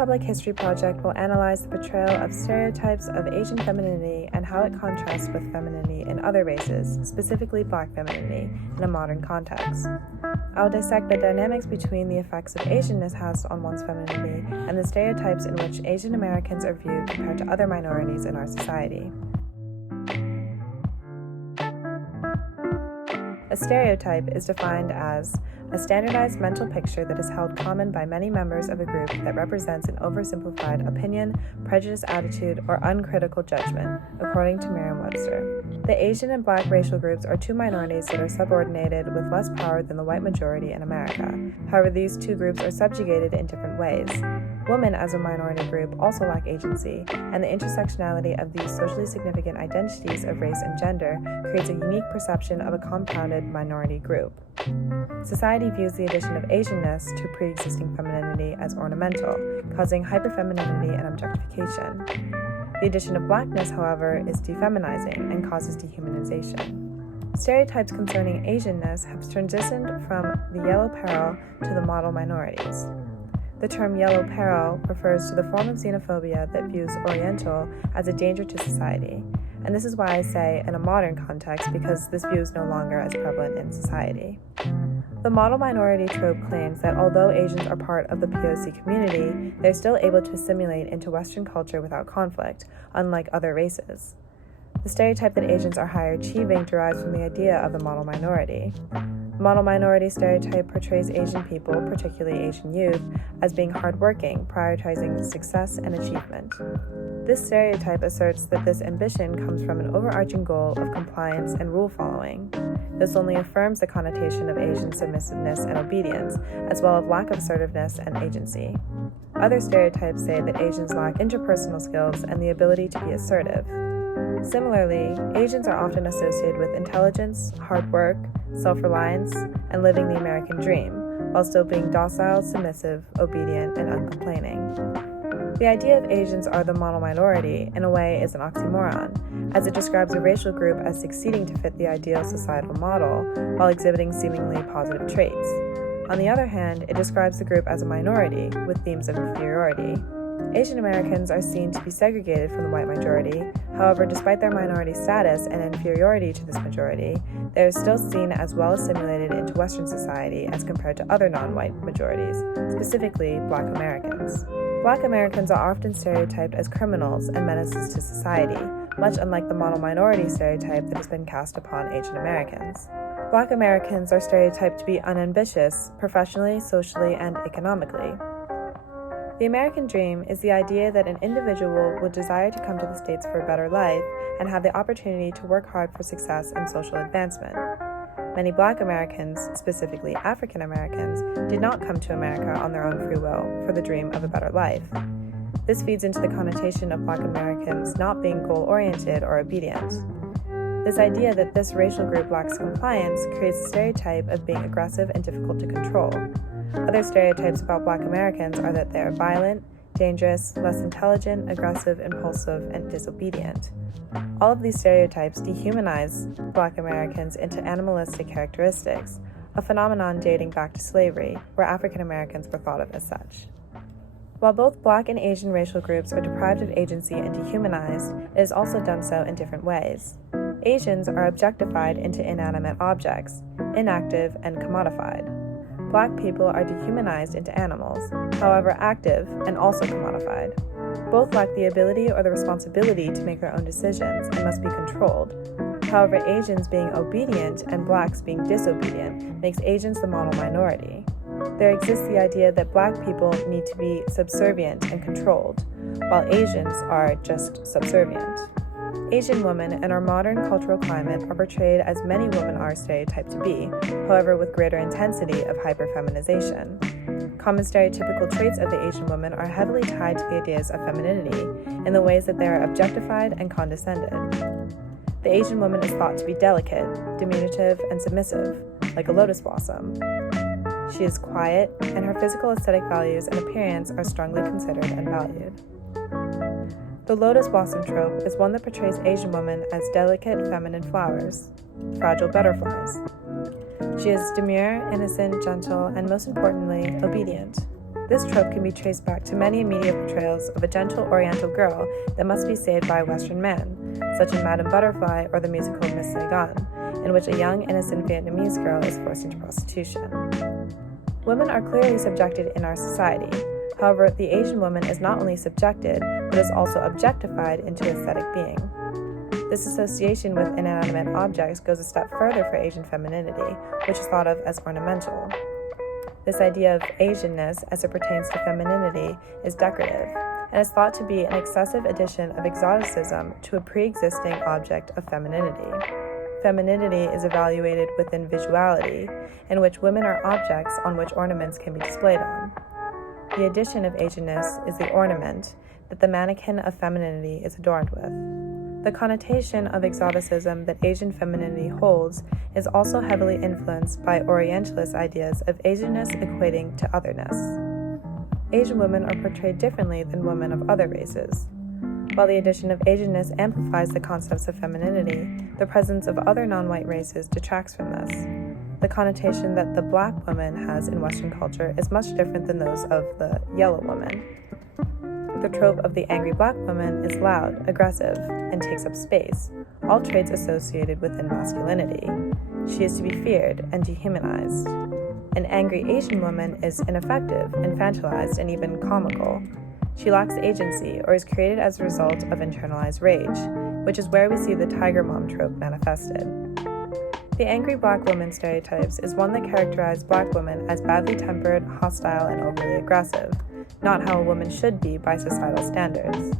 Public History Project will analyze the portrayal of stereotypes of Asian femininity and how it contrasts with femininity in other races, specifically Black femininity, in a modern context. I will dissect the dynamics between the effects of Asianness has on one's femininity and the stereotypes in which Asian Americans are viewed compared to other minorities in our society. A stereotype is defined as a standardized mental picture that is held common by many members of a group that represents an oversimplified opinion, prejudiced attitude, or uncritical judgment, according to Merriam-Webster. The Asian and Black racial groups are two minorities that are subordinated with less power than the white majority in America. However, these two groups are subjugated in different ways. Women as a minority group also lack agency, and the intersectionality of these socially significant identities of race and gender creates a unique perception of a compounded minority group. Society views the addition of Asianness to pre-existing femininity as ornamental, causing hyperfemininity and objectification. The addition of Blackness, however, is defeminizing and causes dehumanization. Stereotypes concerning Asianness have transitioned from the yellow peril to the model minorities. The term yellow peril refers to the form of xenophobia that views Oriental as a danger to society. And this is why I say in a modern context, because this view is no longer as prevalent in society. The model minority trope claims that although Asians are part of the POC community, they're still able to assimilate into Western culture without conflict, unlike other races. The stereotype that Asians are higher achieving derives from the idea of the model minority. The model minority stereotype portrays Asian people, particularly Asian youth, as being hardworking, prioritizing success and achievement. This stereotype asserts that this ambition comes from an overarching goal of compliance and rule following. This only affirms the connotation of Asian submissiveness and obedience, as well as lack of assertiveness and agency. Other stereotypes say that Asians lack interpersonal skills and the ability to be assertive. Similarly, Asians are often associated with intelligence, hard work, self-reliance, and living the American dream, while still being docile, submissive, obedient, and uncomplaining. The idea of Asians are the model minority, in a way, is an oxymoron, as it describes a racial group as succeeding to fit the ideal societal model while exhibiting seemingly positive traits. On the other hand, it describes the group as a minority, with themes of inferiority. Asian Americans are seen to be segregated from the white majority. However, despite their minority status and inferiority to this majority, they are still seen as well assimilated into Western society as compared to other non-white majorities, specifically Black Americans. Black Americans are often stereotyped as criminals and menaces to society, much unlike the model minority stereotype that has been cast upon Asian Americans. Black Americans are stereotyped to be unambitious, professionally, socially, and economically. The American dream is the idea that an individual would desire to come to the States for a better life and have the opportunity to work hard for success and social advancement. Many Black Americans, specifically African Americans, did not come to America on their own free will for the dream of a better life. This feeds into the connotation of Black Americans not being goal-oriented or obedient. This idea that this racial group lacks compliance creates a stereotype of being aggressive and difficult to control. Other stereotypes about Black Americans are that they are violent, dangerous, less intelligent, aggressive, impulsive, and disobedient. All of these stereotypes dehumanize Black Americans into animalistic characteristics, a phenomenon dating back to slavery, where African Americans were thought of as such. While both Black and Asian racial groups are deprived of agency and dehumanized, it is also done so in different ways. Asians are objectified into inanimate objects, inactive, and commodified. Black people are dehumanized into animals, however active and also commodified. Both lack the ability or the responsibility to make their own decisions and must be controlled. However, Asians being obedient and Blacks being disobedient makes Asians the model minority. There exists the idea that Black people need to be subservient and controlled, while Asians are just subservient. Asian women in our modern cultural climate are portrayed as many women are stereotyped to be, however with greater intensity of hyperfeminization. Common stereotypical traits of the Asian woman are heavily tied to the ideas of femininity in the ways that they are objectified and condescended. The Asian woman is thought to be delicate, diminutive, and submissive, like a lotus blossom. She is quiet, and her physical aesthetic values and appearance are strongly considered and valued. The lotus blossom trope is one that portrays Asian women as delicate feminine flowers, fragile butterflies. She is demure, innocent, gentle, and most importantly, obedient. This trope can be traced back to many media portrayals of a gentle Oriental girl that must be saved by a Western man, such as Madame Butterfly or the musical Miss Saigon, in which a young, innocent Vietnamese girl is forced into prostitution. Women are clearly subjected in our society. However, the Asian woman is not only subjected, but is also objectified into aesthetic being. This association with inanimate objects goes a step further for Asian femininity, which is thought of as ornamental. This idea of Asianness, as it pertains to femininity, is decorative, and is thought to be an excessive addition of exoticism to a pre-existing object of femininity. Femininity is evaluated within visuality, in which women are objects on which ornaments can be displayed on. The addition of Asianness is the ornament that the mannequin of femininity is adorned with. The connotation of exoticism that Asian femininity holds is also heavily influenced by Orientalist ideas of Asianness equating to otherness. Asian women are portrayed differently than women of other races. While the addition of Asianness amplifies the concepts of femininity, the presence of other non-white races detracts from this. The connotation that the black woman has in Western culture is much different than those of the yellow woman. The trope of the angry black woman is loud, aggressive, and takes up space, all traits associated within masculinity. She is to be feared and dehumanized. An angry Asian woman is ineffective, infantilized, and even comical. She lacks agency or is created as a result of internalized rage, which is where we see the tiger mom trope manifested. The angry black woman stereotypes is one that characterizes black women as badly tempered, hostile, and overly aggressive, not how a woman should be by societal standards.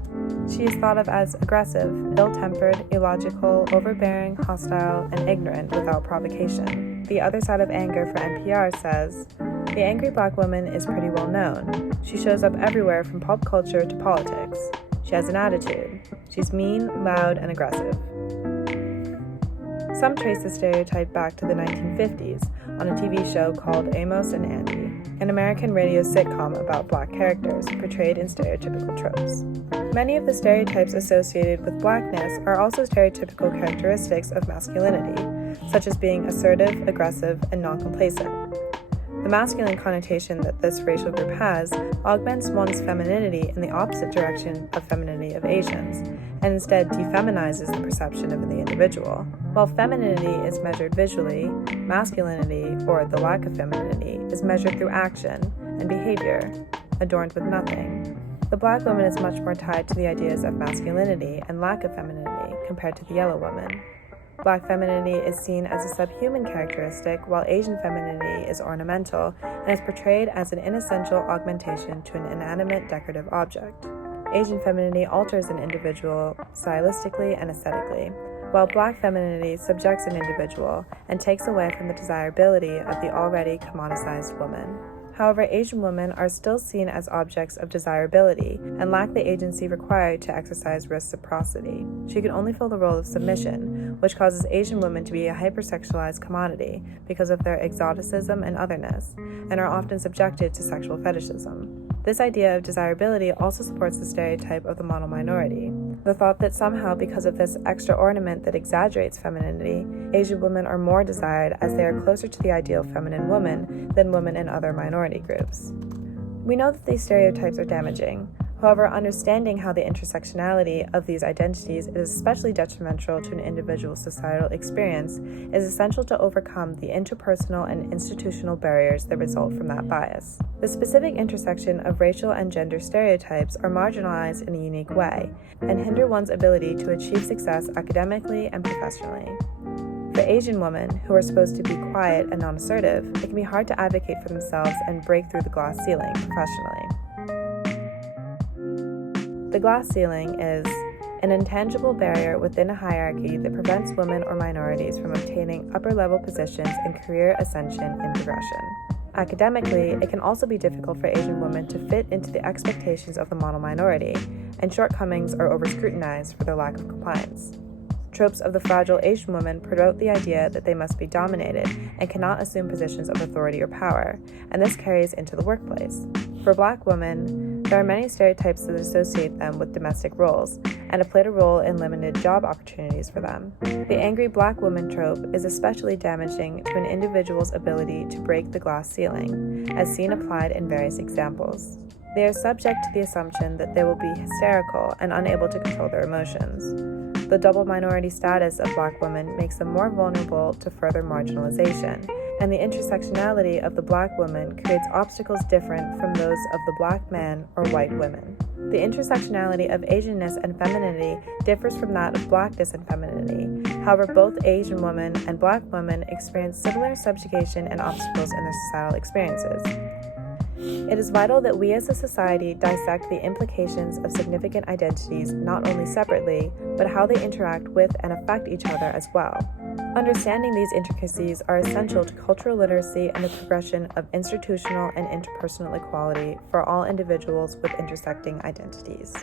She is thought of as aggressive, ill-tempered, illogical, overbearing, hostile, and ignorant without provocation. The Other Side of Anger for NPR says, "The angry black woman is pretty well known. She shows up everywhere from pop culture to politics. She has an attitude. She's mean, loud, and aggressive." Some trace the stereotype back to the 1950s on a TV show called Amos and Andy, an American radio sitcom about black characters portrayed in stereotypical tropes. Many of the stereotypes associated with blackness are also stereotypical characteristics of masculinity, such as being assertive, aggressive, and non-complacent. The masculine connotation that this racial group has augments one's femininity in the opposite direction of femininity of Asians, and instead defeminizes the perception of the individual. While femininity is measured visually, masculinity, or the lack of femininity, is measured through action and behavior, adorned with nothing. The black woman is much more tied to the ideas of masculinity and lack of femininity compared to the yellow woman. Black femininity is seen as a subhuman characteristic, while Asian femininity is ornamental and is portrayed as an inessential augmentation to an inanimate decorative object. Asian femininity alters an individual stylistically and aesthetically, while black femininity subjects an individual and takes away from the desirability of the already commoditized woman. However, Asian women are still seen as objects of desirability and lack the agency required to exercise reciprocity. She can only fill the role of submission, which causes Asian women to be a hypersexualized commodity because of their exoticism and otherness, and are often subjected to sexual fetishism. This idea of desirability also supports the stereotype of the model minority, the thought that somehow because of this extra ornament that exaggerates femininity, Asian women are more desired as they are closer to the ideal feminine woman than women in other minority groups. We know that these stereotypes are damaging. However, understanding how the intersectionality of these identities is especially detrimental to an individual's societal experience is essential to overcome the interpersonal and institutional barriers that result from that bias. The specific intersection of racial and gender stereotypes are marginalized in a unique way and hinder one's ability to achieve success academically and professionally. For Asian women, who are supposed to be quiet and non-assertive, it can be hard to advocate for themselves and break through the glass ceiling professionally. The glass ceiling is an intangible barrier within a hierarchy that prevents women or minorities from obtaining upper-level positions in career ascension and progression. Academically, it can also be difficult for Asian women to fit into the expectations of the model minority, and shortcomings are over-scrutinized for their lack of compliance. Tropes of the fragile Asian woman promote the idea that they must be dominated and cannot assume positions of authority or power, and this carries into the workplace. For Black women, There are many stereotypes that associate them with domestic roles, and have played a role in limited job opportunities for them. The angry Black woman trope is especially damaging to an individual's ability to break the glass ceiling, as seen applied in various examples. They are subject to the assumption that they will be hysterical and unable to control their emotions. The double minority status of Black women makes them more vulnerable to further marginalization, and the intersectionality of the Black woman creates obstacles different from those of the Black man or white women. The intersectionality of Asianness and femininity differs from that of Blackness and femininity. However, both Asian women and Black women experience similar subjugation and obstacles in their societal experiences. It is vital that we as a society dissect the implications of significant identities not only separately, but how they interact with and affect each other as well. Understanding these intricacies are essential to cultural literacy and the progression of institutional and interpersonal equality for all individuals with intersecting identities.